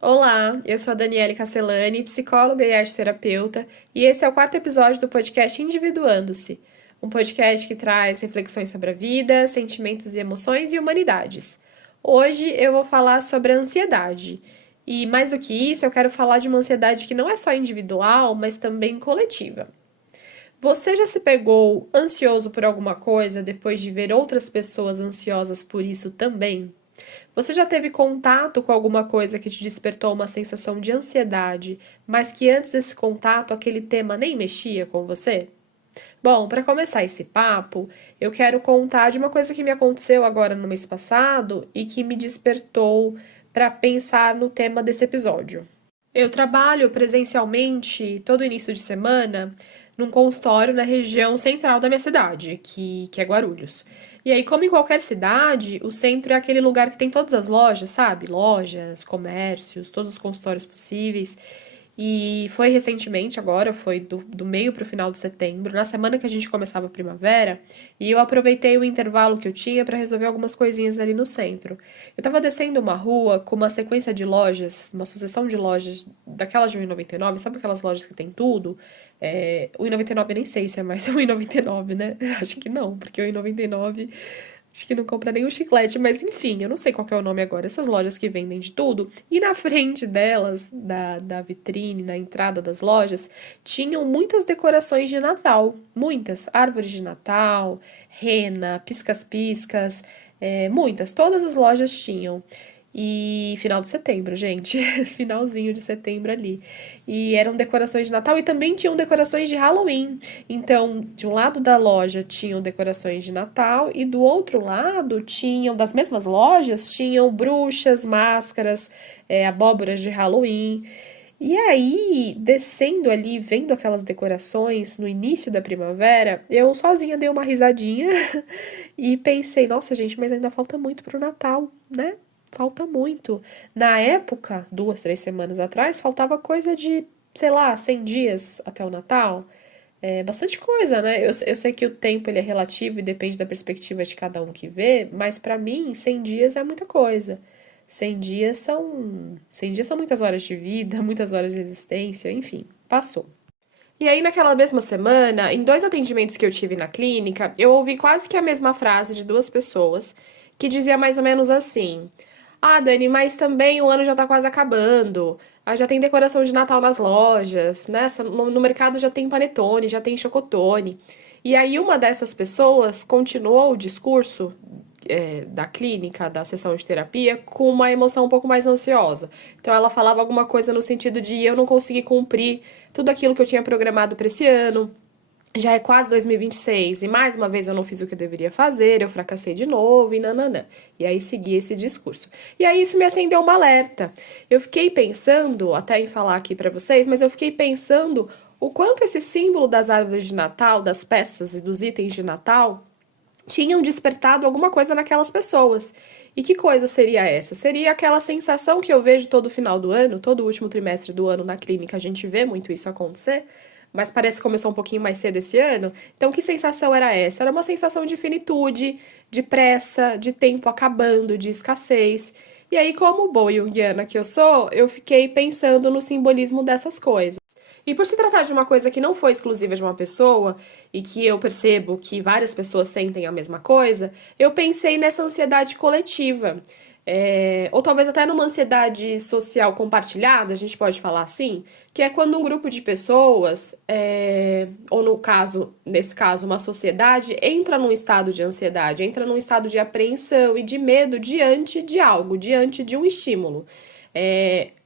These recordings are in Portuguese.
Olá, eu sou a Daniele Castellani, psicóloga e arteterapeuta, e esse é o quarto episódio do podcast Individuando-se, um podcast que traz reflexões sobre a vida, sentimentos e emoções e humanidades. Hoje eu vou falar sobre a ansiedade, e mais do que isso, eu quero falar de uma ansiedade que não é só individual, mas também coletiva. Você já se pegou ansioso por alguma coisa depois de ver outras pessoas ansiosas por isso também? Você já teve contato com alguma coisa que te despertou uma sensação de ansiedade, mas que antes desse contato aquele tema nem mexia com você? Bom, para começar esse papo, eu quero contar de uma coisa que me aconteceu agora no mês passado e que me despertou para pensar no tema desse episódio. Eu trabalho presencialmente todo início de semana num consultório na região central da minha cidade, que é Guarulhos. E aí, como em qualquer cidade, o centro é aquele lugar que tem todas as lojas, sabe? Lojas, comércios, todos os consultórios possíveis. E foi recentemente, agora, foi do meio para o final de setembro, na semana que a gente começava a primavera, e eu aproveitei o intervalo que eu tinha para resolver algumas coisinhas ali no centro. Eu tava descendo uma rua com uma sequência de lojas, uma sucessão de lojas daquelas de 1,99, sabe aquelas lojas que tem tudo? 1,99 eu nem sei se é mais 1,99, né? Acho que não, porque 1,99 acho que não compra nenhum chiclete, mas enfim, eu não sei qual que é o nome agora. Essas lojas que vendem de tudo. E na frente delas, da vitrine, na entrada das lojas, tinham muitas decorações de Natal. Muitas. Árvores de Natal, rena, piscas-piscas, muitas. Todas as lojas tinham. E final de setembro, gente. Finalzinho de setembro ali. E eram decorações de Natal e também tinham decorações de Halloween. Então, de um lado da loja tinham decorações de Natal e do outro lado tinham, das mesmas lojas, tinham bruxas, máscaras, abóboras de Halloween. E aí, descendo ali, vendo aquelas decorações no início da primavera, eu sozinha dei uma risadinha e pensei, nossa, gente, mas ainda falta muito pro Natal, né? Falta muito. Na época, 2, 3 semanas atrás, faltava coisa de, sei lá, 100 dias até o Natal. É bastante coisa, né? Eu sei que o tempo ele é relativo e depende da perspectiva de cada um que vê, mas pra mim, 100 dias é muita coisa. 100 dias são muitas horas de vida, muitas horas de existência, enfim, passou. E aí, naquela mesma semana, em 2 atendimentos que eu tive na clínica, eu ouvi quase que a mesma frase de duas pessoas, que dizia mais ou menos assim: Ah, Dani, mas também o ano já tá quase acabando. Já tem decoração de Natal nas lojas, né? No mercado já tem panetone, já tem chocotone. E aí, uma dessas pessoas continuou o discurso da clínica, da sessão de terapia, com uma emoção um pouco mais ansiosa. Então ela falava alguma coisa no sentido de eu não consegui cumprir tudo aquilo que eu tinha programado para esse ano. Já é quase 2026 e mais uma vez eu não fiz o que eu deveria fazer, eu fracassei de novo e nananã. E aí segui esse discurso. E aí isso me acendeu uma alerta. Eu fiquei pensando, até em falar aqui para vocês, mas eu fiquei pensando o quanto esse símbolo das árvores de Natal, das peças e dos itens de Natal tinham despertado alguma coisa naquelas pessoas. E que coisa seria essa? Seria aquela sensação que eu vejo todo final do ano, todo último trimestre do ano na clínica, a gente vê muito isso acontecer, mas parece que começou um pouquinho mais cedo esse ano. Então, que sensação era essa? Era uma sensação de finitude, de pressa, de tempo acabando, de escassez. E aí, como boa junguiana que eu sou, eu fiquei pensando no simbolismo dessas coisas. E por se tratar de uma coisa que não foi exclusiva de uma pessoa e que eu percebo que várias pessoas sentem a mesma coisa, eu pensei nessa ansiedade coletiva. Ou talvez até numa ansiedade social compartilhada, a gente pode falar assim, que é quando um grupo de pessoas, ou no caso, nesse caso, uma sociedade, entra num estado de ansiedade, entra num estado de apreensão e de medo diante de algo, diante de um estímulo.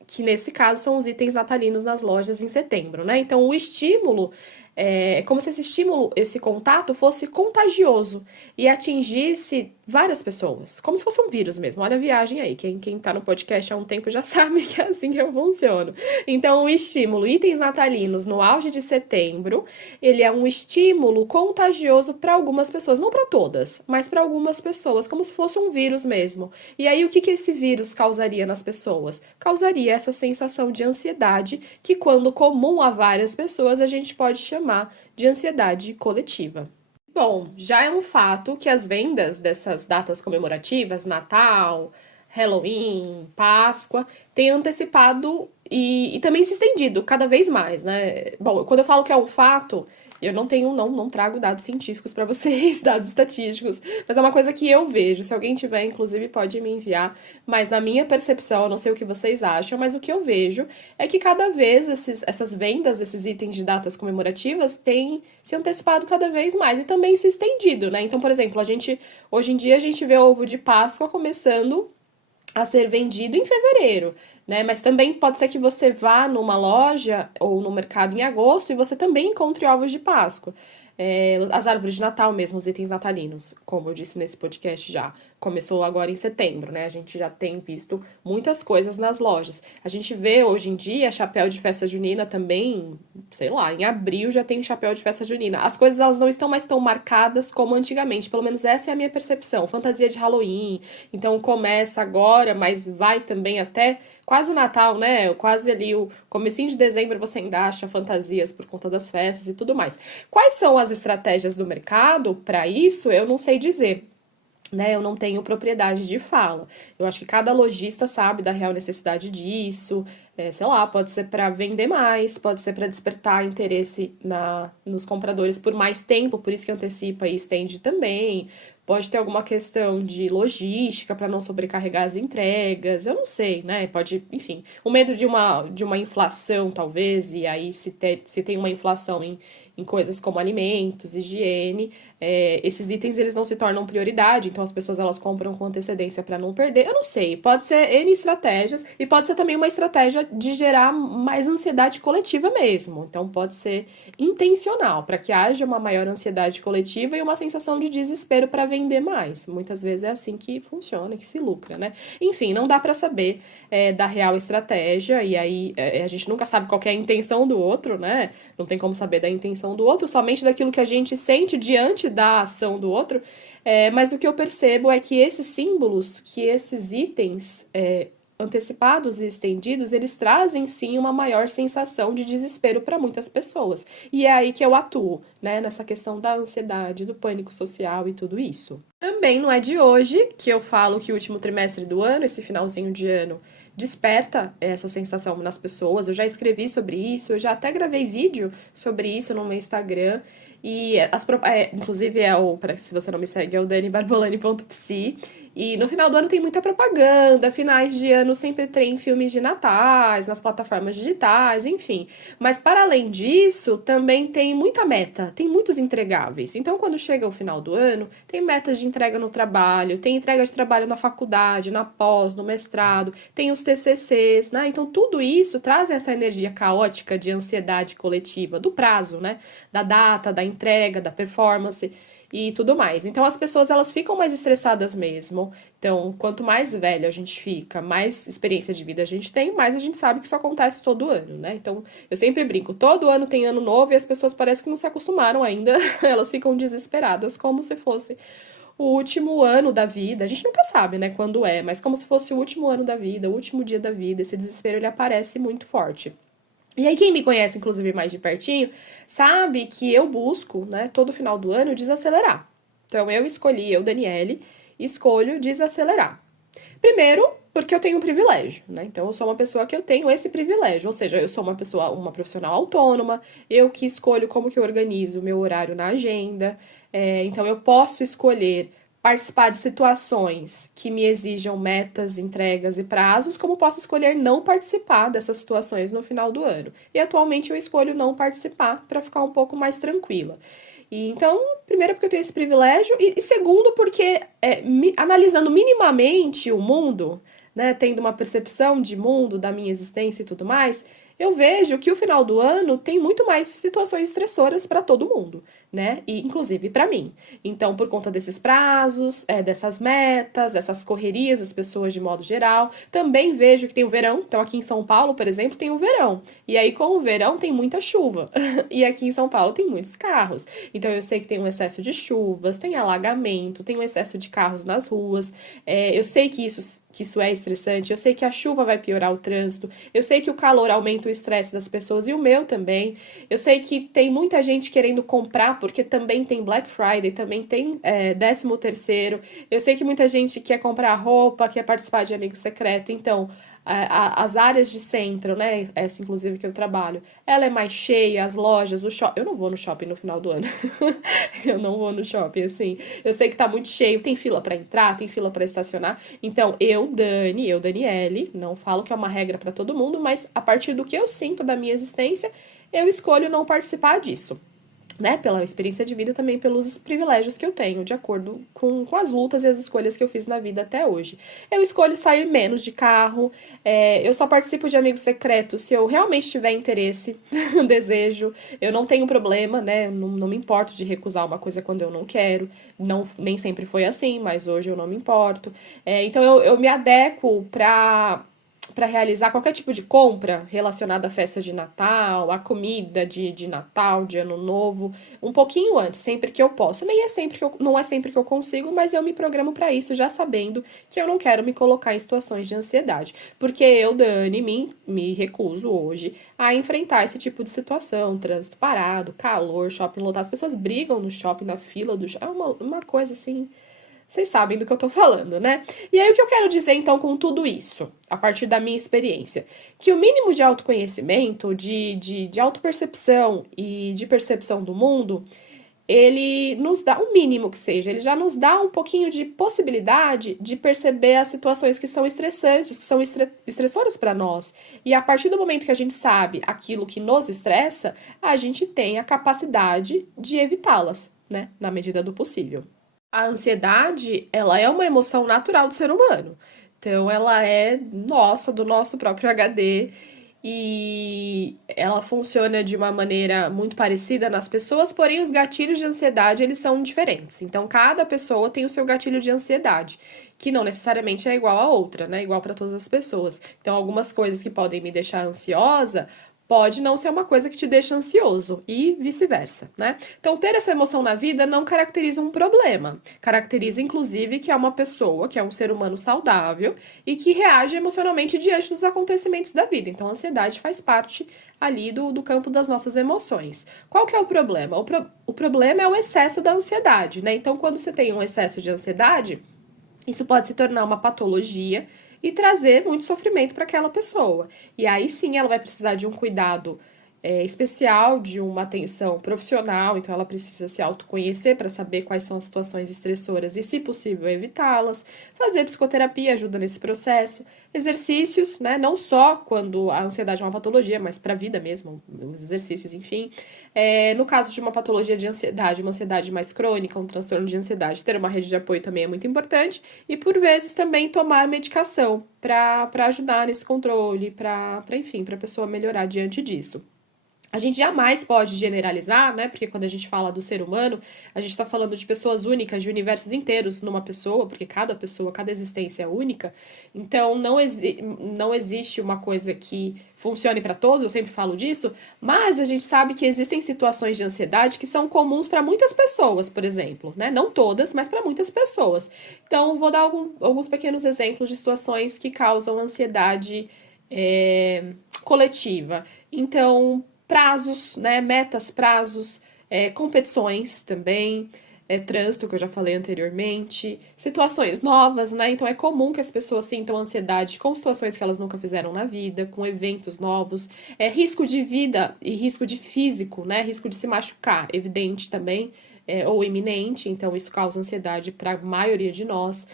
Que nesse caso são os itens natalinos nas lojas em setembro, né? Então, o estímulo é como se esse estímulo, esse contato fosse contagioso e atingisse várias pessoas, como se fosse um vírus mesmo. Olha a viagem aí, quem tá no podcast há um tempo já sabe que é assim que eu funciono. Então, o estímulo, itens natalinos no auge de setembro, ele é um estímulo contagioso para algumas pessoas, não para todas, mas para algumas pessoas, como se fosse um vírus mesmo. E aí, o que esse vírus causaria nas pessoas? Causaria essa sensação de ansiedade que, quando comum a várias pessoas, a gente pode chamar de ansiedade coletiva. Bom, já é um fato que as vendas dessas datas comemorativas, Natal, Halloween, Páscoa, têm antecipado e também se estendido cada vez mais, né? Bom, quando eu falo que é um fato, eu não trago dados científicos para vocês, dados estatísticos, mas é uma coisa que eu vejo. Se alguém tiver, inclusive, pode me enviar. Mas na minha percepção, eu não sei o que vocês acham, mas o que eu vejo é que cada vez essas vendas desses itens de datas comemorativas têm se antecipado cada vez mais e também se estendido, né? Então, por exemplo, hoje em dia a gente vê ovo de Páscoa começando a ser vendido em fevereiro, né? Mas também pode ser que você vá numa loja ou no mercado em agosto e você também encontre ovos de Páscoa. As árvores de Natal mesmo, os itens natalinos, como eu disse nesse podcast já, começou agora em setembro, né? A gente já tem visto muitas coisas nas lojas. A gente vê hoje em dia chapéu de festa junina também, sei lá, em abril já tem chapéu de festa junina. As coisas elas não estão mais tão marcadas como antigamente, pelo menos essa é a minha percepção. Fantasia de Halloween, então começa agora, mas vai também até quase o Natal, né? Quase ali o comecinho de dezembro você ainda acha fantasias por conta das festas e tudo mais. Quais são as estratégias do mercado para isso? Eu não sei dizer. Né, eu não tenho propriedade de fala. Eu acho que cada lojista sabe da real necessidade disso. Sei lá, pode ser para vender mais, pode ser para despertar interesse nos compradores por mais tempo, por isso que antecipa e estende também. Pode ter alguma questão de logística para não sobrecarregar as entregas, eu não sei, né? Pode, enfim, o medo de uma inflação, talvez, e aí se tem uma inflação em coisas como alimentos, higiene, esses itens eles não se tornam prioridade, então as pessoas elas compram com antecedência para não perder. Eu não sei, pode ser N estratégias e pode ser também uma estratégia de gerar mais ansiedade coletiva mesmo. Então pode ser intencional para que haja uma maior ansiedade coletiva e uma sensação de desespero para vender mais. Muitas vezes é assim que funciona, que se lucra, né? Enfim, não dá para saber da real estratégia e aí a gente nunca sabe qual que é a intenção do outro, né? Não tem como saber da intenção do outro, somente daquilo que a gente sente diante da ação do outro. Mas o que eu percebo é que esses símbolos, que esses itens antecipados e estendidos, eles trazem sim uma maior sensação de desespero para muitas pessoas. E é aí que eu atuo, né, nessa questão da ansiedade, do pânico social e tudo isso. Também não é de hoje que eu falo que o último trimestre do ano, esse finalzinho de ano, desperta essa sensação nas pessoas. Eu já escrevi sobre isso, eu já até gravei vídeo sobre isso no meu Instagram. E inclusive se você não me segue, é o danibarbolani.psi. E no final do ano tem muita propaganda, finais de ano sempre tem filmes de natais, nas plataformas digitais, enfim. Mas para além disso, também tem muita meta, tem muitos entregáveis. Então, quando chega o final do ano, tem metas de entrega no trabalho, tem entrega de trabalho na faculdade, na pós, no mestrado, tem os TCCs, né? Então, tudo isso traz essa energia caótica de ansiedade coletiva, do prazo, né? Da data, da entrega, da performance e tudo mais. Então as pessoas elas ficam mais estressadas mesmo. Então, quanto mais velho a gente fica, mais experiência de vida a gente tem, mais a gente sabe que isso acontece todo ano, né? Então, eu sempre brinco, todo ano tem ano novo e as pessoas parecem que não se acostumaram ainda, elas ficam desesperadas como se fosse o último ano da vida. A gente nunca sabe, né, quando é, mas como se fosse o último ano da vida, o último dia da vida, esse desespero ele aparece muito forte. E aí, quem me conhece, inclusive, mais de pertinho, sabe que eu busco, né, todo final do ano, desacelerar. Então, eu, Daniele, escolho desacelerar. Primeiro, porque eu tenho um privilégio, né? Então, eu sou uma pessoa que eu tenho esse privilégio. Ou seja, eu sou uma profissional autônoma, eu que escolho como que eu organizo o meu horário na agenda. Então, eu posso escolher participar de situações que me exijam metas, entregas e prazos, como posso escolher não participar dessas situações no final do ano. E atualmente eu escolho não participar para ficar um pouco mais tranquila. E então, primeiro porque eu tenho esse privilégio e segundo porque analisando minimamente o mundo, né, tendo uma percepção de mundo, da minha existência e tudo mais, eu vejo que o final do ano tem muito mais situações estressoras para todo mundo, né? E inclusive para mim. Então, por conta desses prazos, dessas metas, dessas correrias das pessoas de modo geral, também vejo que tem o verão. Então, aqui em São Paulo, por exemplo, tem o verão. E aí, com o verão, tem muita chuva. E aqui em São Paulo tem muitos carros. Então, eu sei que tem um excesso de chuvas, tem alagamento, tem um excesso de carros nas ruas. Eu sei que isso é estressante, eu sei que a chuva vai piorar o trânsito, eu sei que o calor aumenta o estresse das pessoas e o meu também. Eu sei que tem muita gente querendo comprar porque também tem Black Friday, também tem 13º. Eu sei que muita gente quer comprar roupa, quer participar de amigo secreto, então as áreas de centro, né, essa inclusive que eu trabalho, ela é mais cheia, as lojas, o shopping. Eu não vou no shopping no final do ano. Eu não vou no shopping, assim. Eu sei que tá muito cheio, tem fila pra entrar, tem fila pra estacionar. Então, Daniele, não falo que é uma regra pra todo mundo, mas a partir do que eu sinto da minha existência, eu escolho não participar disso. Né, pela experiência de vida e também pelos privilégios que eu tenho, de acordo com as lutas e as escolhas que eu fiz na vida até hoje. Eu escolho sair menos de carro, eu só participo de amigos secretos se eu realmente tiver interesse, desejo, eu não tenho problema, né, não me importo de recusar uma coisa quando eu não quero, não, nem sempre foi assim, mas hoje eu não me importo. Então eu me adequo para realizar qualquer tipo de compra relacionada à festa de Natal, à comida de Natal, de Ano Novo, um pouquinho antes, sempre que eu posso. Nem é sempre que eu, não é sempre que eu consigo, mas eu me programo para isso, já sabendo que eu não quero me colocar em situações de ansiedade. Porque eu, Dani, me recuso hoje a enfrentar esse tipo de situação, trânsito parado, calor, shopping lotado. As pessoas brigam no shopping, na fila do shopping. É uma coisa assim. Vocês sabem do que eu tô falando, né? E aí, o que eu quero dizer, então, com tudo isso, a partir da minha experiência? Que o mínimo de autoconhecimento, de autopercepção e de percepção do mundo, ele nos dá, o mínimo que seja, ele já nos dá um pouquinho de possibilidade de perceber as situações que são estressantes, que são estressoras para nós. E a partir do momento que a gente sabe aquilo que nos estressa, a gente tem a capacidade de evitá-las, né? Na medida do possível. A ansiedade, ela é uma emoção natural do ser humano. Então, ela é nossa, do nosso próprio HD, e ela funciona de uma maneira muito parecida nas pessoas, porém os gatilhos de ansiedade, eles são diferentes. Então, cada pessoa tem o seu gatilho de ansiedade, que não necessariamente é igual a outra, né? Igual para todas as pessoas. Então, algumas coisas que podem me deixar ansiosa pode não ser uma coisa que te deixa ansioso e vice-versa, né? Então, ter essa emoção na vida não caracteriza um problema. Caracteriza, inclusive, que é uma pessoa, que é um ser humano saudável e que reage emocionalmente diante dos acontecimentos da vida. Então, a ansiedade faz parte ali do campo das nossas emoções. Qual que é o problema? O problema é o excesso da ansiedade, né? Então, quando você tem um excesso de ansiedade, isso pode se tornar uma patologia e trazer muito sofrimento para aquela pessoa. E aí sim ela vai precisar de um cuidado especial, de uma atenção profissional, então ela precisa se autoconhecer para saber quais são as situações estressoras e, se possível, evitá-las. Fazer psicoterapia ajuda nesse processo. Exercícios, né? Não só quando a ansiedade é uma patologia, mas para a vida mesmo, os exercícios, enfim. No caso de uma patologia de ansiedade, uma ansiedade mais crônica, um transtorno de ansiedade, ter uma rede de apoio também é muito importante. E, por vezes, também tomar medicação para ajudar nesse controle, enfim, para a pessoa melhorar diante disso. A gente jamais pode generalizar, né? Porque quando a gente fala do ser humano, a gente está falando de pessoas únicas, de universos inteiros numa pessoa, porque cada pessoa, cada existência é única. Então, não existe uma coisa que funcione para todos, eu sempre falo disso, mas a gente sabe que existem situações de ansiedade que são comuns para muitas pessoas, por exemplo, né? Não todas, mas para muitas pessoas. Então, vou dar alguns pequenos exemplos de situações que causam ansiedade coletiva. Então, prazos, né, metas, prazos, competições também, trânsito, que eu já falei anteriormente, situações novas, né, então é comum que as pessoas sintam ansiedade com situações que elas nunca fizeram na vida, com eventos novos, risco de vida e risco de físico, né, risco de se machucar, evidente também, ou iminente, então isso causa ansiedade para a maioria de nós,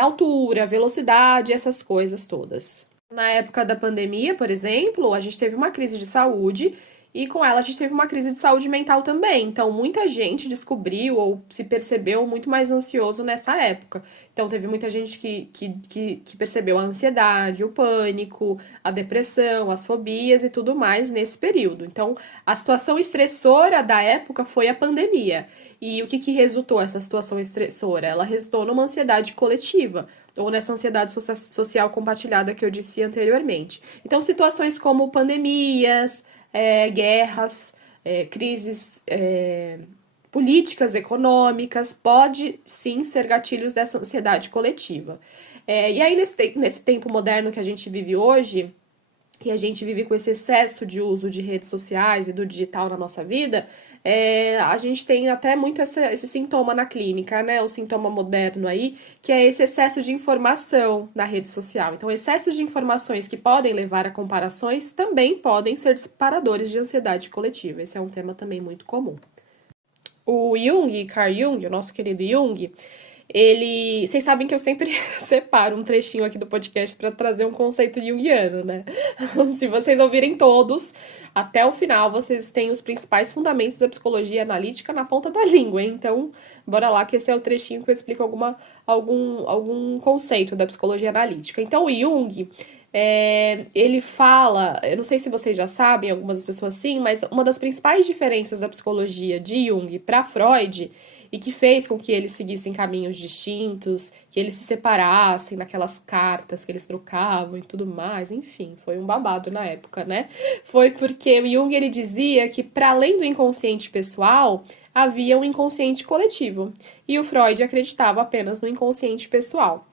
altura, velocidade, essas coisas todas. Na época da pandemia, por exemplo, a gente teve uma crise de saúde e com ela a gente teve uma crise de saúde mental também. Então, muita gente descobriu ou se percebeu muito mais ansioso nessa época. Então, teve muita gente que percebeu a ansiedade, o pânico, a depressão, as fobias e tudo mais nesse período. Então, a situação estressora da época foi a pandemia. E o que resultou essa situação estressora? Ela resultou numa ansiedade coletiva ou nessa ansiedade social compartilhada que eu disse anteriormente. Então, situações como pandemias, guerras, crises políticas, econômicas, pode sim ser gatilhos dessa ansiedade coletiva. E aí, nesse tempo moderno que a gente vive hoje, que a gente vive com esse excesso de uso de redes sociais e do digital na nossa vida, a gente tem até muito esse sintoma na clínica, né? O sintoma moderno aí, que é esse excesso de informação na rede social. Então, excessos de informações que podem levar a comparações também podem ser disparadores de ansiedade coletiva. Esse é um tema também muito comum. O Jung, Carl Jung, o nosso querido Jung, ele. Vocês sabem que eu sempre separo um trechinho aqui do podcast para trazer um conceito junguiano, né? Se vocês ouvirem todos, até o final, vocês têm os principais fundamentos da psicologia analítica na ponta da língua, hein? Então, bora lá, que esse é o trechinho que eu explico algum conceito da psicologia analítica. Então, o Jung. Ele fala, eu não sei se vocês já sabem, algumas pessoas sim, mas uma das principais diferenças da psicologia de Jung para Freud e que fez com que eles seguissem caminhos distintos, que eles se separassem naquelas cartas que eles trocavam e tudo mais, enfim, foi um babado na época, né? Foi porque o Jung ele dizia que para além do inconsciente pessoal, havia um inconsciente coletivo, e o Freud acreditava apenas no inconsciente pessoal.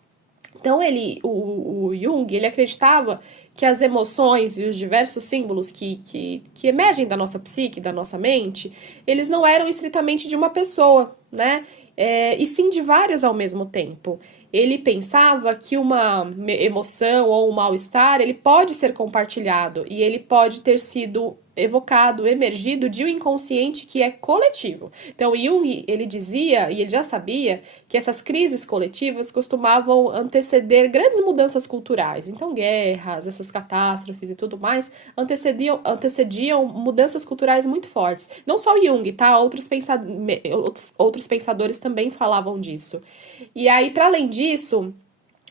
Então, o Jung, ele acreditava que as emoções e os diversos símbolos que emergem da nossa psique, da nossa mente, eles não eram estritamente de uma pessoa, né? E sim de várias ao mesmo tempo. Ele pensava que uma emoção ou um mal-estar, ele pode ser compartilhado e ele pode ter sido evocado, emergido de um inconsciente que é coletivo. Então, Jung, ele dizia, e ele já sabia, que essas crises coletivas costumavam anteceder grandes mudanças culturais. Então, guerras, essas catástrofes e tudo mais, antecediam mudanças culturais muito fortes. Não só Jung, tá? Outros pensadores também falavam disso. E aí, para além disso,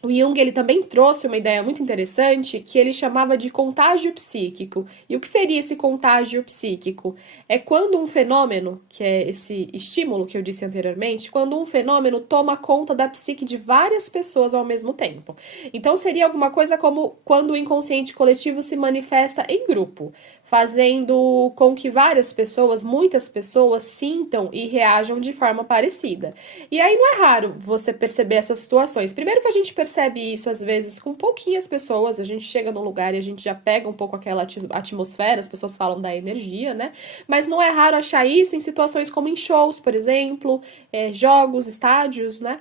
o Jung ele também trouxe uma ideia muito interessante que ele chamava de contágio psíquico. E o que seria esse contágio psíquico? É quando um fenômeno, que é esse estímulo que eu disse anteriormente, quando um fenômeno toma conta da psique de várias pessoas ao mesmo tempo. Então seria alguma coisa como quando o inconsciente coletivo se manifesta em grupo, fazendo com que várias pessoas, muitas pessoas, sintam e reajam de forma parecida. E aí não é raro você perceber essas situações. Primeiro que a gente percebe isso às vezes com pouquinhas pessoas, a gente chega num lugar e a gente já pega um pouco aquela atmosfera, as pessoas falam da energia, né? Mas não é raro achar isso em situações como em shows, por exemplo, jogos, estádios, né?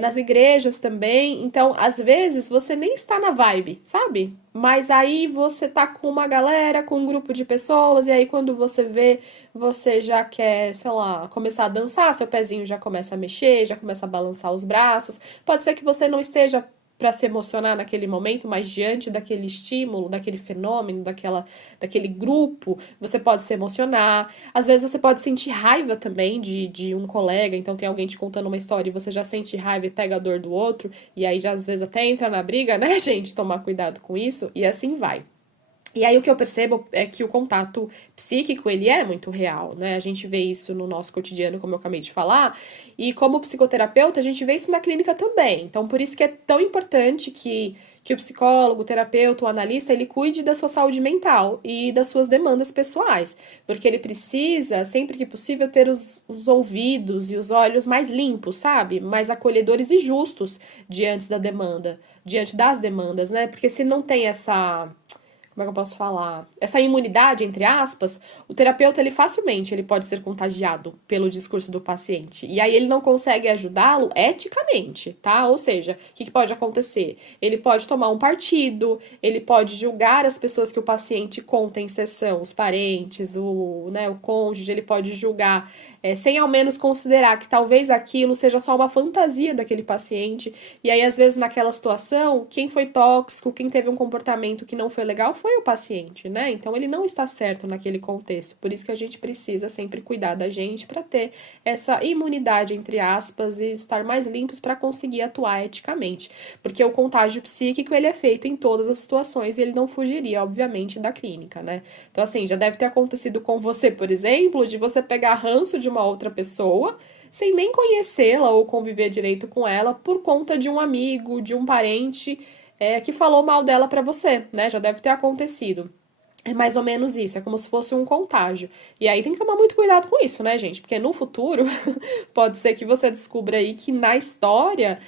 Nas igrejas também. Então, às vezes, você nem está na vibe, sabe? Mas aí você tá com uma galera, com um grupo de pessoas, e aí quando você vê, você já quer, sei lá, começar a dançar, seu pezinho já começa a mexer, já começa a balançar os braços. Pode ser que você não esteja para se emocionar naquele momento, mas diante daquele estímulo, daquele fenômeno, daquele grupo, você pode se emocionar. Às vezes você pode sentir raiva também de um colega, então tem alguém te contando uma história e você já sente raiva e pega a dor do outro, e aí já às vezes até entra na briga, né, gente? Tomar cuidado com isso, e assim vai. E aí o que eu percebo é que o contato psíquico, ele é muito real, né? A gente vê isso no nosso cotidiano, como eu acabei de falar, e como psicoterapeuta, a gente vê isso na clínica também. Então, por isso que é tão importante que o psicólogo, o terapeuta, o analista, ele cuide da sua saúde mental e das suas demandas pessoais, porque ele precisa, sempre que possível, ter os ouvidos e os olhos mais limpos, sabe? Mais acolhedores e justos diante das demandas, né? Porque se não tem essa, como é que eu posso falar? Essa imunidade, entre aspas, o terapeuta, ele pode ser contagiado pelo discurso do paciente. E aí ele não consegue ajudá-lo eticamente, tá? Ou seja, o que pode acontecer? Ele pode tomar um partido, ele pode julgar as pessoas que o paciente conta em sessão, os parentes, o cônjuge, ele pode julgar sem ao menos considerar que talvez aquilo seja só uma fantasia daquele paciente. E aí, às vezes, naquela situação, quem foi tóxico, quem teve um comportamento que não foi legal foi o paciente, né? Então, ele não está certo naquele contexto. Por isso que a gente precisa sempre cuidar da gente para ter essa imunidade, entre aspas, e estar mais limpos para conseguir atuar eticamente. Porque o contágio psíquico, ele é feito em todas as situações e ele não fugiria, obviamente, da clínica, né? Então, assim, já deve ter acontecido com você, por exemplo, de você pegar ranço de uma outra pessoa sem nem conhecê-la ou conviver direito com ela por conta de um amigo, de um parente que falou mal dela pra você, né? Já deve ter acontecido. É mais ou menos isso, é como se fosse um contágio. E aí tem que tomar muito cuidado com isso, né, gente? Porque no futuro pode ser que você descubra aí que na história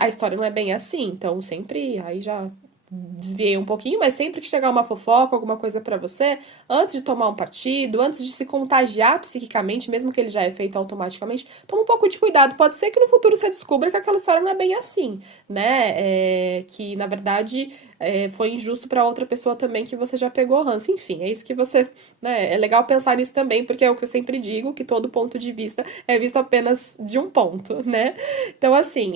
a história não é bem assim. Então sempre aí já desviei um pouquinho, mas sempre que chegar uma fofoca, alguma coisa pra você, antes de tomar um partido, antes de se contagiar psiquicamente, mesmo que ele já é feito automaticamente, toma um pouco de cuidado. Pode ser que no futuro você descubra que aquela história não é bem assim, né? Que, na verdade, foi injusto pra outra pessoa também que você já pegou ranço. Enfim, é isso que você, né? É legal pensar nisso também, porque é o que eu sempre digo, que todo ponto de vista é visto apenas de um ponto, né? Então, assim,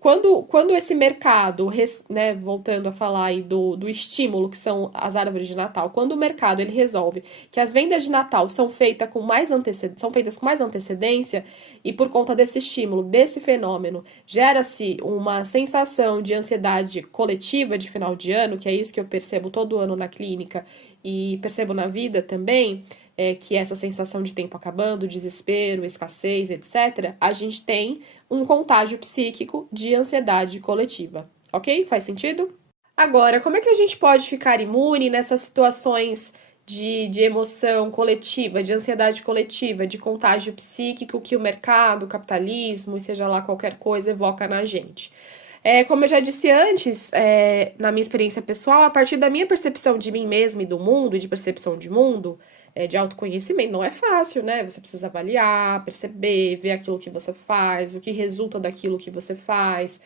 quando esse mercado, né, voltando a falar aí do estímulo, que são as árvores de Natal, quando o mercado ele resolve que as vendas de Natal são feitas com mais antecedência, e por conta desse estímulo, desse fenômeno, gera-se uma sensação de ansiedade coletiva de final de ano, que é isso que eu percebo todo ano na clínica e percebo na vida também, que é essa sensação de tempo acabando, desespero, escassez, etc., a gente tem um contágio psíquico de ansiedade coletiva. Ok? Faz sentido? Agora, como é que a gente pode ficar imune nessas situações de emoção coletiva, de ansiedade coletiva, de contágio psíquico que o mercado, o capitalismo, e seja lá qualquer coisa, evoca na gente? Como eu já disse antes, na minha experiência pessoal, a partir da minha percepção de mim mesma e do mundo, e de percepção de mundo, de autoconhecimento, não é fácil, né? Você precisa avaliar, perceber, ver aquilo que você faz, o que resulta daquilo que você faz,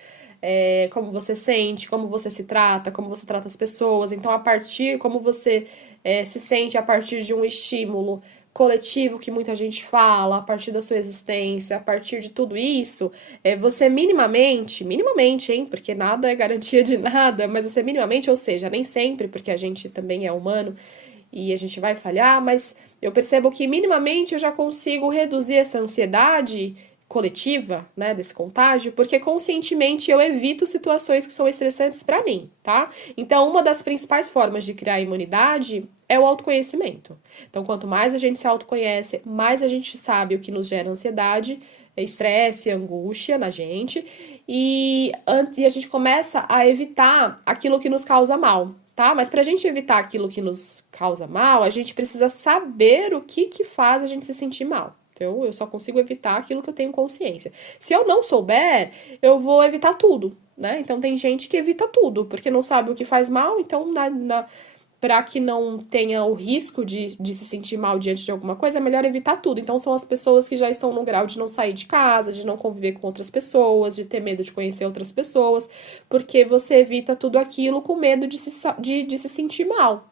como você sente, como você se trata, como você trata as pessoas. Então, como você se sente a partir de um estímulo coletivo que muita gente fala, a partir da sua existência, a partir de tudo isso, você minimamente, hein, porque nada é garantia de nada, mas você minimamente, ou seja, nem sempre, porque a gente também é humano e a gente vai falhar, mas eu percebo que minimamente eu já consigo reduzir essa ansiedade coletiva, né, desse contágio, porque conscientemente eu evito situações que são estressantes para mim, tá? Então, uma das principais formas de criar imunidade é o autoconhecimento. Então, quanto mais a gente se autoconhece, mais a gente sabe o que nos gera ansiedade, estresse, angústia na gente, e a gente começa a evitar aquilo que nos causa mal, tá? Mas pra gente evitar aquilo que nos causa mal, a gente precisa saber o que faz a gente se sentir mal. Então, eu só consigo evitar aquilo que eu tenho consciência. Se eu não souber, eu vou evitar tudo, né? Então, tem gente que evita tudo, porque não sabe o que faz mal, então, para que não tenha o risco de se sentir mal diante de alguma coisa, é melhor evitar tudo. Então, são as pessoas que já estão no grau de não sair de casa, de não conviver com outras pessoas, de ter medo de conhecer outras pessoas, porque você evita tudo aquilo com medo de se sentir mal,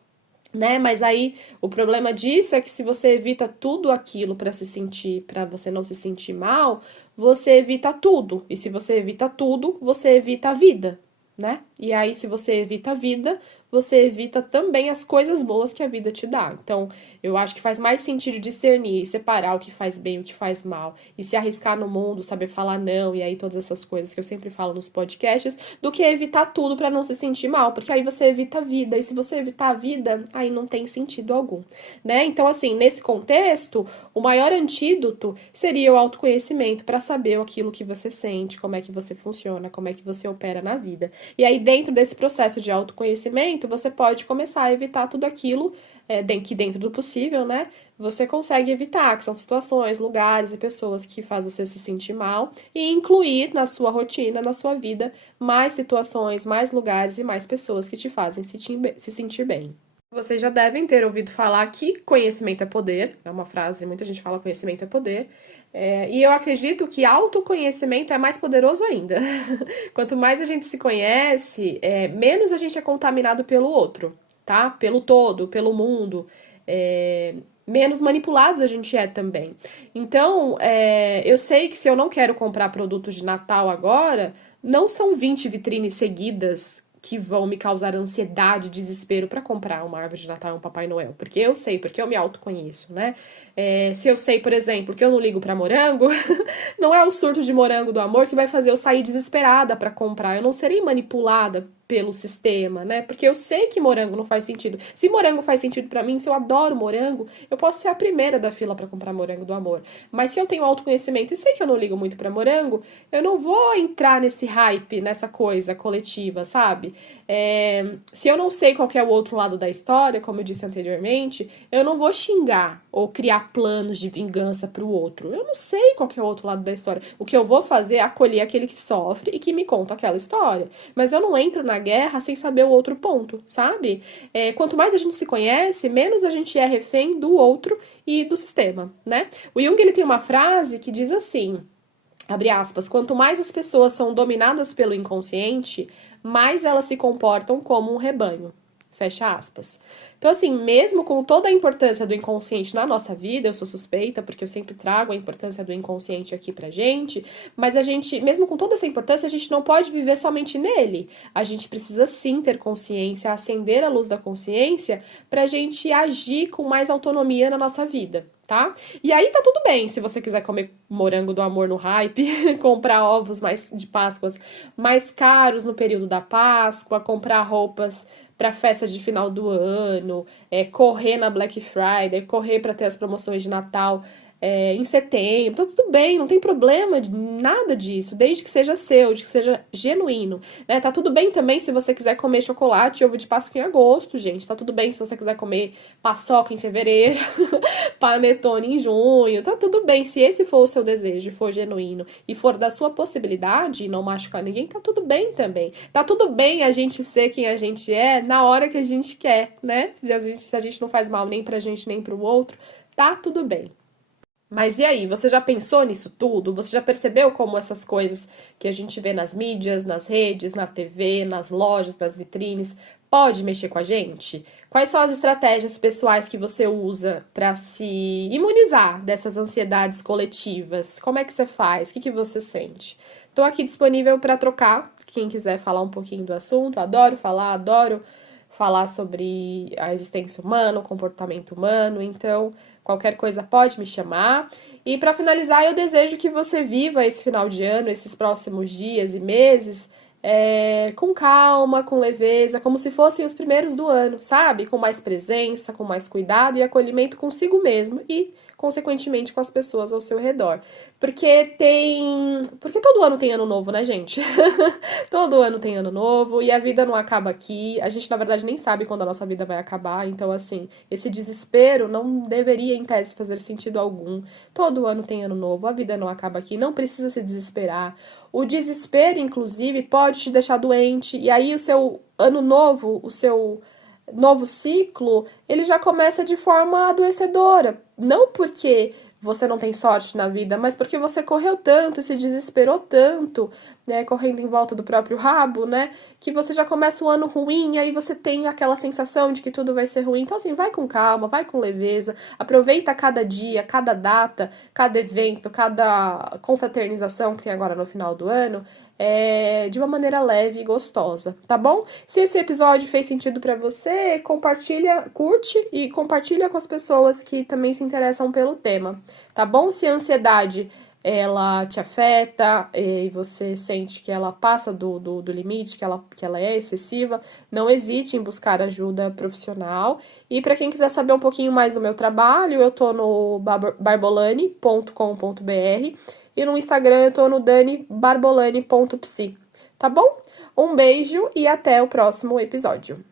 né? Mas aí o problema disso é que se você evita tudo aquilo para você não se sentir mal, você evita tudo. E se você evita tudo, você evita a vida, né? E aí, se você evita a vida, você evita também as coisas boas que a vida te dá. Então, eu acho que faz mais sentido discernir e separar o que faz bem e o que faz mal, e se arriscar no mundo, saber falar não, e aí todas essas coisas que eu sempre falo nos podcasts, do que evitar tudo para não se sentir mal, porque aí você evita a vida, e se você evitar a vida, aí não tem sentido algum, né? Então, assim, nesse contexto, o maior antídoto seria o autoconhecimento para saber aquilo que você sente, como é que você funciona, como é que você opera na vida. E aí, dentro desse processo de autoconhecimento, você pode começar a evitar tudo aquilo que dentro do possível, né? Você consegue evitar, que são situações, lugares e pessoas que fazem você se sentir mal, e incluir na sua rotina, na sua vida, mais situações, mais lugares e mais pessoas que te fazem se sentir bem. Vocês já devem ter ouvido falar que conhecimento é poder, é uma frase, muita gente fala conhecimento é poder, e eu acredito que autoconhecimento é mais poderoso ainda. Quanto mais a gente se conhece, menos a gente é contaminado pelo outro, tá? Pelo todo, pelo mundo. Menos manipulados a gente é também. Então, eu sei que se eu não quero comprar produtos de Natal agora, não são 20 vitrines seguidas que vão me causar ansiedade, desespero para comprar uma árvore de Natal e um Papai Noel. Porque eu sei, porque eu me autoconheço, né? Se eu sei, por exemplo, que eu não ligo para morango, não é o surto de morango do amor que vai fazer eu sair desesperada para comprar. Eu não serei manipulada pelo sistema, né? Porque eu sei que morango não faz sentido. Se morango faz sentido para mim, se eu adoro morango, eu posso ser a primeira da fila para comprar morango do amor. Mas se eu tenho autoconhecimento e sei que eu não ligo muito para morango, eu não vou entrar nesse hype, nessa coisa coletiva, sabe? Se eu não sei qual que é o outro lado da história, como eu disse anteriormente, eu não vou xingar ou criar planos de vingança pro outro. Eu não sei qual que é o outro lado da história. O que eu vou fazer é acolher aquele que sofre e que me conta aquela história. Mas eu não entro na guerra sem saber o outro ponto, sabe? Quanto mais a gente se conhece, menos a gente é refém do outro e do sistema, né? O Jung, ele tem uma frase que diz assim, abre aspas, quanto mais as pessoas são dominadas pelo inconsciente, mais elas se comportam como um rebanho. Fecha aspas. Então, assim, mesmo com toda a importância do inconsciente na nossa vida, eu sou suspeita, porque eu sempre trago a importância do inconsciente aqui pra gente, mas a gente, mesmo com toda essa importância, a gente não pode viver somente nele. A gente precisa sim ter consciência, acender a luz da consciência, pra gente agir com mais autonomia na nossa vida. Tá? E aí tá tudo bem, se você quiser comer morango do amor no hype, comprar ovos de Páscoas mais caros no período da Páscoa, comprar roupas para festa de final do ano, correr na Black Friday, correr para ter as promoções de Natal em setembro, tá tudo bem, não tem problema de nada disso, desde que seja seu, desde que seja genuíno, né? Tá tudo bem também se você quiser comer chocolate e ovo de Páscoa em agosto, gente, tá tudo bem se você quiser comer paçoca em fevereiro, panetone em junho, tá tudo bem, se esse for o seu desejo, for genuíno e for da sua possibilidade e não machucar ninguém, tá tudo bem também. Tá tudo bem a gente ser quem a gente é na hora que a gente quer, né? Se a gente não faz mal nem pra gente nem pro outro, tá tudo bem. Mas e aí, você já pensou nisso tudo? Você já percebeu como essas coisas que a gente vê nas mídias, nas redes, na TV, nas lojas, nas vitrines, pode mexer com a gente? Quais são as estratégias pessoais que você usa para se imunizar dessas ansiedades coletivas? Como é que você faz? O que você sente? Estou aqui disponível para trocar. Quem quiser falar um pouquinho do assunto, adoro falar sobre a existência humana, o comportamento humano, então qualquer coisa pode me chamar. E para finalizar, eu desejo que você viva esse final de ano, esses próximos dias e meses, com calma, com leveza, como se fossem os primeiros do ano, sabe? Com mais presença, com mais cuidado e acolhimento consigo mesmo e, consequentemente, com as pessoas ao seu redor. Porque todo ano tem ano novo, né, gente? Todo ano tem ano novo e a vida não acaba aqui. A gente, na verdade, nem sabe quando a nossa vida vai acabar. Então, assim, esse desespero não deveria, em tese, fazer sentido algum. Todo ano tem ano novo, a vida não acaba aqui. Não precisa se desesperar. O desespero, inclusive, pode te deixar doente. E aí, o seu ano novo, o seu novo ciclo, ele já começa de forma adoecedora. Não porque você não tem sorte na vida, mas porque você correu tanto, se desesperou tanto, né, correndo em volta do próprio rabo, né, que você já começa o ano ruim, e aí você tem aquela sensação de que tudo vai ser ruim. Então, assim, vai com calma, vai com leveza, aproveita cada dia, cada data, cada evento, cada confraternização que tem agora no final do ano, de uma maneira leve e gostosa, tá bom? Se esse episódio fez sentido pra você, compartilha, curte e compartilha com as pessoas que também se interessam pelo tema, tá bom? Se a ansiedade ela te afeta e você sente que ela passa do limite, que ela é excessiva, não hesite em buscar ajuda profissional. E para quem quiser saber um pouquinho mais do meu trabalho, eu tô no barbolani.com.br e no Instagram eu tô no danibarbolani.psi, tá bom? Um beijo e até o próximo episódio.